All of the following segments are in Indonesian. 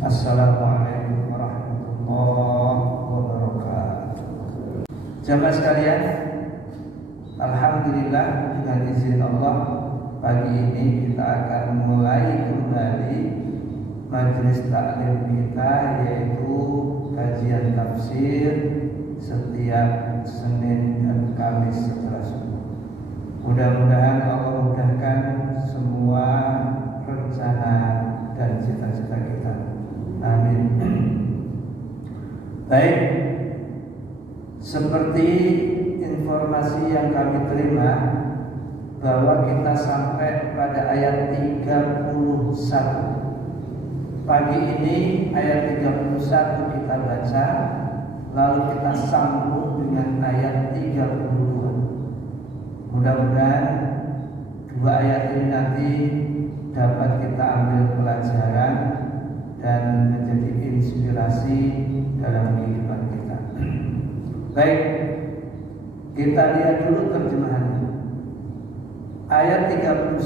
Assalamualaikum warahmatullahi wabarakatuh. Jamaah sekalian, alhamdulillah dengan izin Allah pagi ini kita akan mulai kembali majelis taklim kita, yaitu kajian tafsir setiap Senin dan Kamis setelah subuh. Mudah-mudahan Allah mudahkan semua rencana dan cita-cita kita. Amin. Baik, seperti informasi yang kami terima bahwa kita sampai pada ayat 31. Pagi ini ayat 31 kita baca, lalu kita sambung dengan ayat 32. Mudah-mudahan dua ayat ini nanti dapat kita ambil pelajaran dan menjadi inspirasi dalam kehidupan kita. Baik, kita lihat dulu terjemahannya. Ayat 31,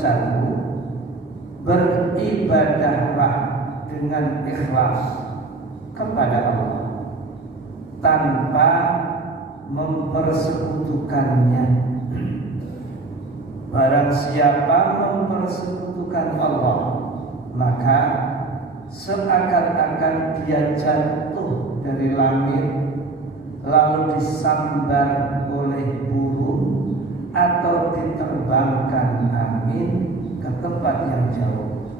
beribadahlah dengan ikhlas kepada Allah tanpa mempersekutukannya. Barang siapa mempersekutukan Allah, maka seakan-akan dia jatuh dari langit lalu disambar oleh burung atau diterbangkan angin ke tempat yang jauh.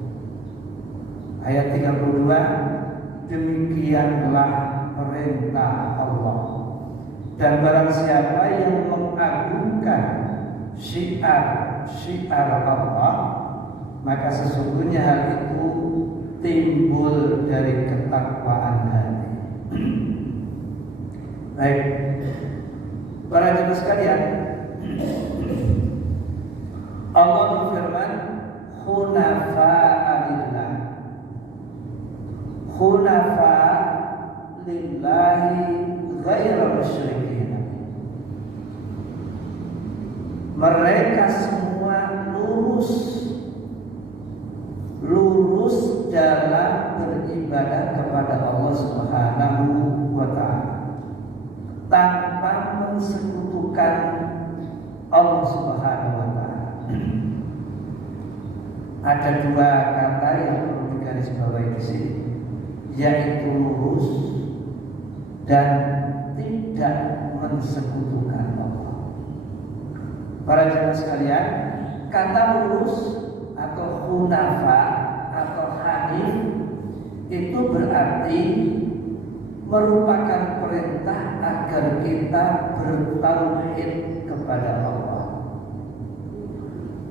Ayat 32, demikianlah perintah Allah. Dan barang siapa yang mengagungkan syiar Allah, maka sesungguhnya hal itu timbul dari ketakwaan hati. Baik, para jemaah sekalian, Allah berfirman, hunafa'a lillah, hunafa lillahi ghairu musyrikin. Mereka semua lurus dalam beribadah kepada Allah Subhanahu wa ta'ala tanpa mensekutukan Allah Subhanahu wa ta'ala. Ada dua kata yang perlu digarisbawahi di sini, yaitu lurus dan tidak mensekutukan Allah. Para jemaah sekalian, kata lurus atau hunafa atau hanif itu berarti merupakan perintah agar kita bertauhid kepada Allah.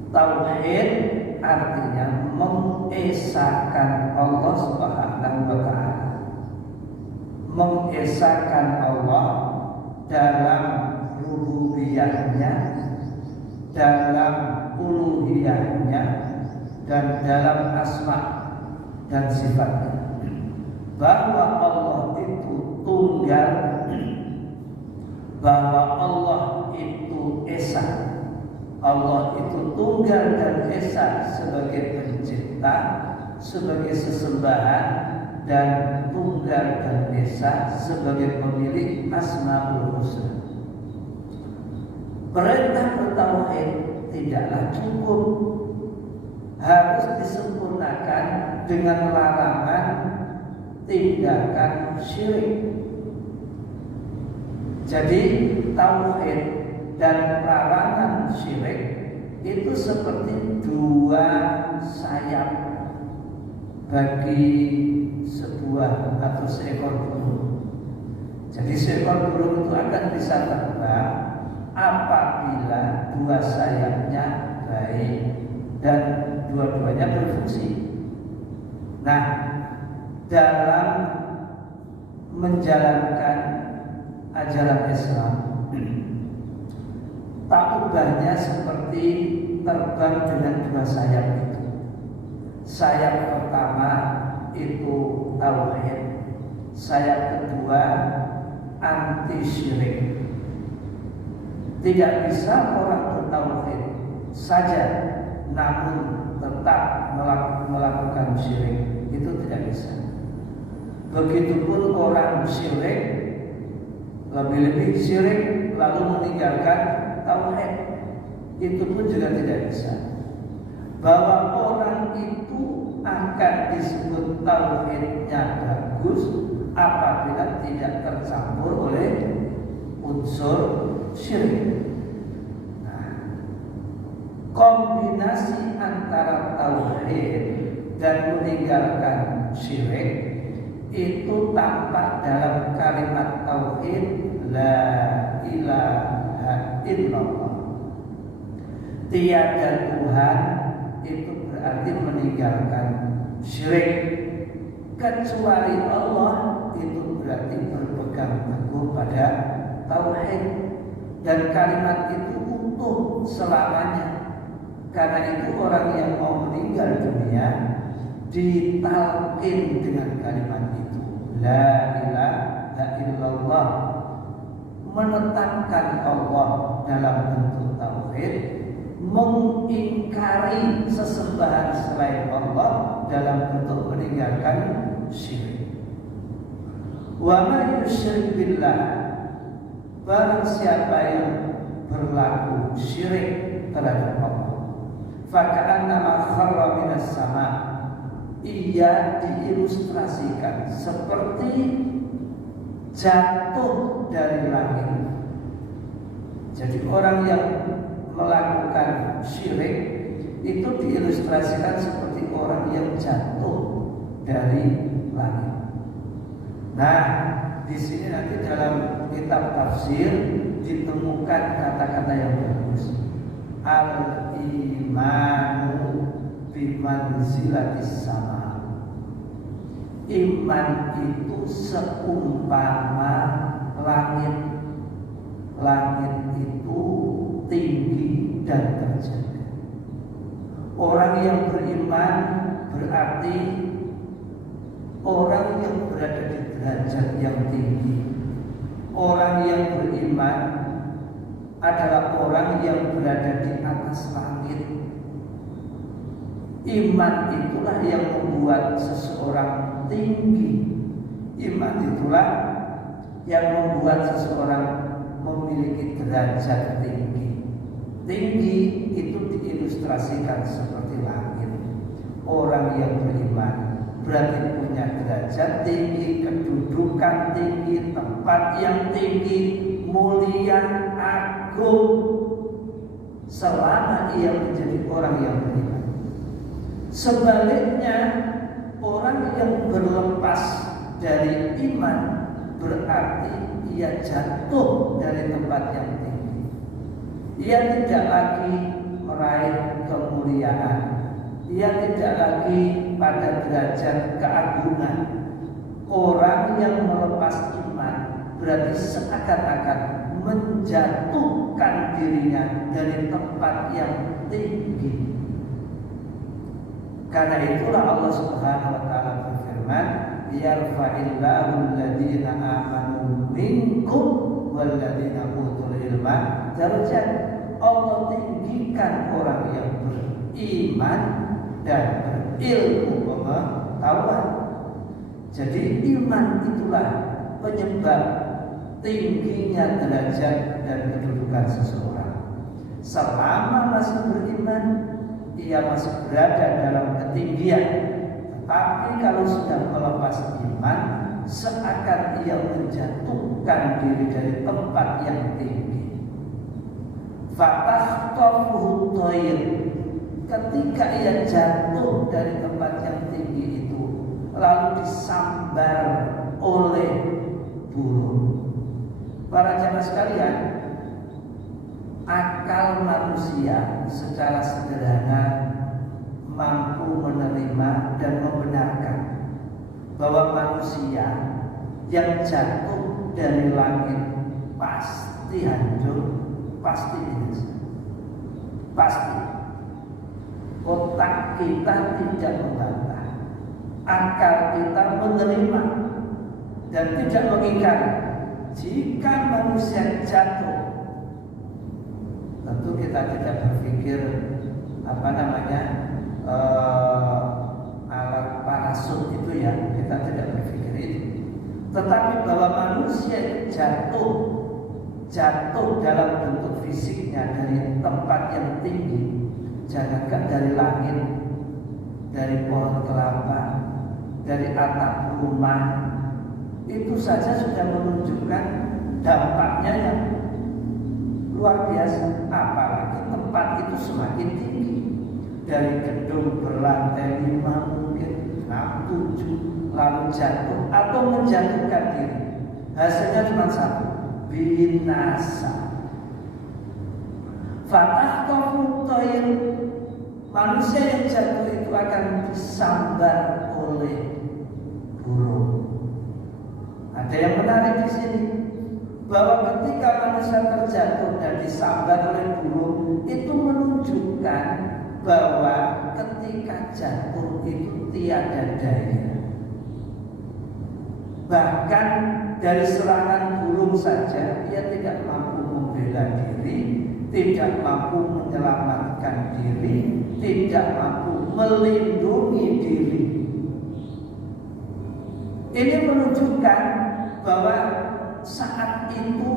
Tauhid artinya mengesahkan Allah Subhanahu wa ta'ala, mengesahkan Allah dalam rububiyahnya, dalam uluhiyahnya, dan dalam asma dan sifatnya. Bahwa Allah itu tunggal, bahwa Allah itu esa. Allah itu tunggal dan esa sebagai pencipta, sebagai sesembahan, dan tunggal dan esa sebagai pemilik Asmaul Husna. Perintah bertauhid tidaklah cukup, harus disempurnakan dengan larangan tindakan syirik. Jadi tauhid dan larangan syirik itu seperti dua sayap bagi sebuah atau seekor burung. Jadi seekor burung itu akan bisa terbang apabila dua sayapnya baik dan dua-duanya berfungsi. Nah, dalam menjalankan ajaran Islam, tak ubahnya seperti terbang dengan dua sayap itu. Sayap pertama itu tauhid, sayap kedua anti syirik. Tidak bisa orang bertauhid saja namun tetap melakukan syirik, itu tidak bisa. Begitupun orang syirik, lebih-lebih syirik lalu meninggalkan tauhid, itu pun juga tidak bisa. Bahwa orang itu akan disebut tauhidnya bagus apabila tidak tercampur oleh unsur syirik. Nah, kombinasi antara tauhid dan meninggalkan syirik itu tampak dalam kalimat tauhid la ilaha illallah. Tiada Tuhan itu berarti meninggalkan syirik, kecuali Allah itu berarti berpegang teguh pada tauhid, dan kalimat itu utuh selamanya. Karena itu orang yang mau meninggal dunia ditalkin dengan kalimat itu la ilaha illallah, menetapkan Allah dalam bentuk tauhid, mengingkari sesembahan selain Allah dalam bentuk meninggalkan syirik. Wa may yusyrik billah, barang siapa yang berlaku syirik terhadap Allah, faka'annama kharra minas sama, ia diilustrasikan seperti jatuh dari langit. Jadi orang yang melakukan syirik itu diilustrasikan seperti orang yang jatuh dari langit. Nah, di sini nanti dalam kitab tafsir ditemukan kata-kata yang bagus. Al-imanu bimanzilatis sama. Iman itu seumpama langit. Langit itu tinggi dan terjaga. Orang yang beriman berarti orang yang berada di derajat yang tinggi. Orang yang beriman adalah orang yang berada di atas langit. Iman itulah yang membuat seseorang tinggi. Iman itulah yang membuat seseorang memiliki derajat tinggi. Tinggi itu diilustrasikan seperti langit. Orang yang beriman berarti punya derajat tinggi, kedudukan tinggi, tempat yang tinggi, mulia, agung, selama ia menjadi orang yang beriman. Sebaliknya, orang yang berlepas dari iman berarti ia jatuh dari tempat yang tinggi. Ia tidak lagi meraih kemuliaan. Ia tidak lagi pada derajat keagungan. Orang yang melepas iman berarti seakan-akan menjatuhkan dirinya dari tempat yang tinggi. Karena itulah Allah Subhanahu wa taala berfirman, yarfa'illahu alladziina aamanu minkum walladzina utul ilma darajat. Allah tinggikan orang yang beriman dan berilmu pengetahuan. Jadi iman itulah penyebab tingginya derajat dan kedudukan seseorang. Selama masih beriman, ia masih berada dalam ketinggian. Tetapi kalau sudah melepas iman, seakan ia menjatuhkan diri dari tempat yang tinggi. Fatahtafuhu thair, ketika ia jatuh dari tempat yang tinggi itu, lalu disambar oleh burung. Para jamaah sekalian, akal manusia secara sederhana mampu menerima dan membenarkan bahwa manusia yang jatuh dari langit pasti hancur, pasti binasa, pasti. Otak kita tidak membantah, akal kita menerima dan tidak mengingkari jika manusia jatuh. Tentu kita tidak berpikir alat parasut itu ya, kita tidak berpikir itu. Tetapi bahwa manusia itu jatuh dalam bentuk fisiknya dari tempat yang tinggi, jangankan dari langit, dari pohon kelapa, dari atap rumah, itu saja sudah menunjukkan dampaknya yang luar biasa. Apalagi tempat itu semakin tinggi, dari gedung berlantai 5 mungkin 6, 7, lalu jatuh atau menjatuhkan diri. Hasilnya cuma satu, binasa. Fatah tofutoir, manusia yang jatuh itu akan disambar oleh burung. Ada yang menarik di sini, bahwa ketika manusia terjatuh dan disambar oleh burung, itu menunjukkan bahwa ketika jatuh itu tiada daya. Bahkan dari serangan burung saja ia tidak mampu membela diri, tidak mampu menyelamatkan diri, tidak mampu melindungi diri. Ini menunjukkan bahwa saat itu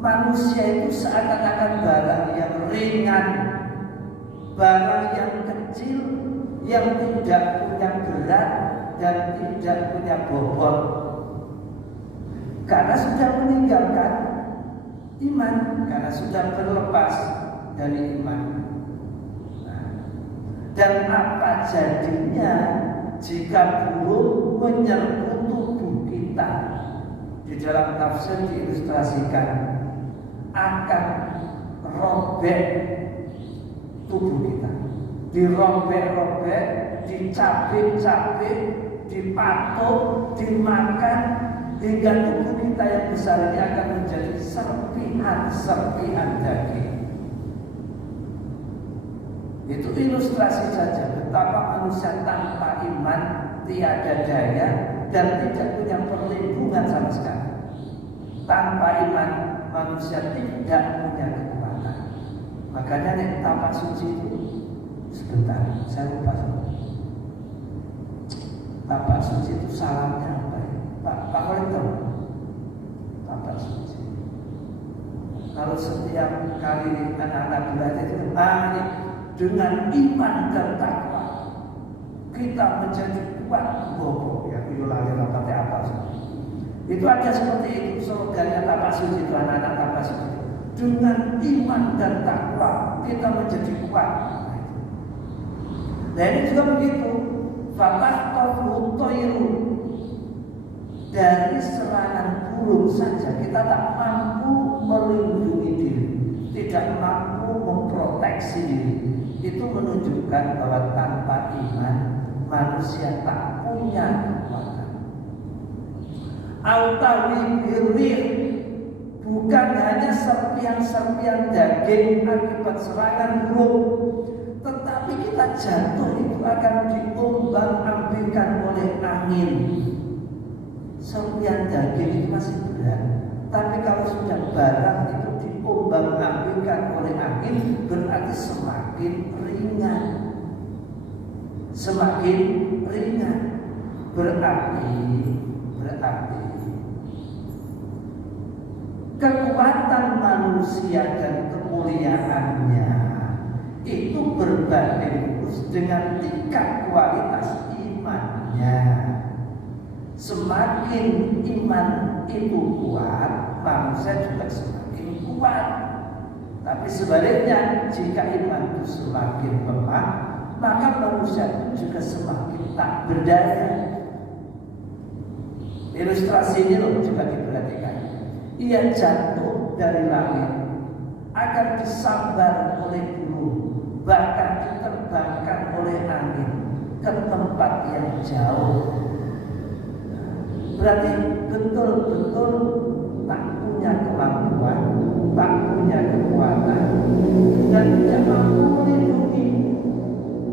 manusia itu seakan-akan barang yang ringan, barang yang kecil, yang tidak punya berat dan tidak punya bobot, karena sudah meninggalkan iman, karena sudah berlepas dari iman. Dan apa jadinya jika burung menyerbu tubuh kita? Di dalam tafsir diilustrasikan akan robek tubuh kita, dirobek-robek, dicabik-cabik, dipatuk, dimakan, hingga tubuh kita yang besar ini akan menjadi serpihan-serpihan daging. Itu ilustrasi saja betapa manusia tanpa iman tiada daya dan tidak punya perlindungan sama sekali. Tanpa iman manusia tidak punya kekuatan. Makanya nek tapak suci itu sebentar, saya lupa. Tapak suci itu salamnya apa ya? Pak Kolektor, tapak suci. Kalau setiap kali anak-anak belajar itu dengan iman dan takwa kita menjadi kuat bobo ya, lali rapatnya apa sih? Itu ada seperti itu slogannya tapak suci itu, anak-anak tapak suci. Dengan iman dan takwa kita menjadi kuat. Nah ini juga begitu. Fatah tofutoiru, dari serangan burung saja kita tak mampu melindungi diri, tidak mampu memproteksi diri. Itu menunjukkan bahwa tanpa iman manusia tak punya kekuatan. Autawi birrir, bukan hanya serpihan-serpihan daging akibat serangan burung, tetapi kita jatuh itu akan diombang-ambingkan oleh angin. Serpihan daging itu masih berat, tapi kalau sudah barang itu diombang-ambingkan oleh angin, berarti semakin ringan. Semakin ringan berarti kekuatan manusia dan kemuliaannya itu berbanding lurus dengan tingkat kualitas imannya. Semakin iman itu kuat, manusia juga semakin kuat. Tapi sebaliknya, jika iman itu semakin lemah, maka manusia itu juga semakin tak berdaya. Ilustrasi ini loh juga diperhatikan. Ia jatuh dari langit, akan disambar oleh burung, bahkan diterbangkan oleh angin ke tempat yang jauh. Berarti betul-betul tak punya kemampuan, tak punya kekuatan, dan tidak mampu melindungi,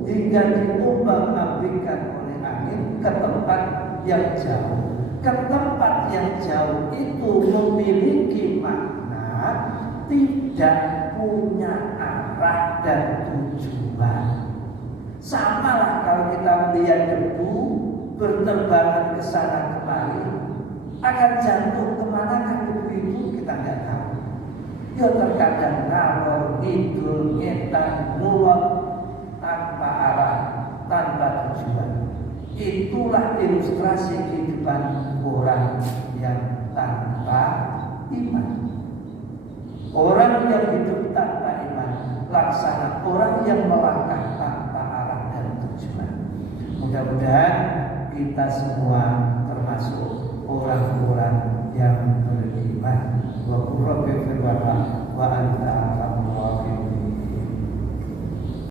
hingga diombang-ambingkan oleh angin ke tempat yang jauh. Ke tempat yang jauh itu memiliki makna tidak punya arah dan tujuan. Sama lah kalau kita melihat debu berterbangan ke sana kemari, akan jatuh kemana kan itu kita nggak tahu. Ya terkadang ngalor ngidul ngetan ngulon tanpa arah, tanpa tujuan. Itulah ilustrasi kehidupan orang yang tanpa iman. Orang yang hidup tanpa iman laksana orang yang melangkah tanpa arah dan tujuan. Mudah-mudahan kita semua termasuk orang-orang yang beriman. Wa qurra bi wa anta a'lamu.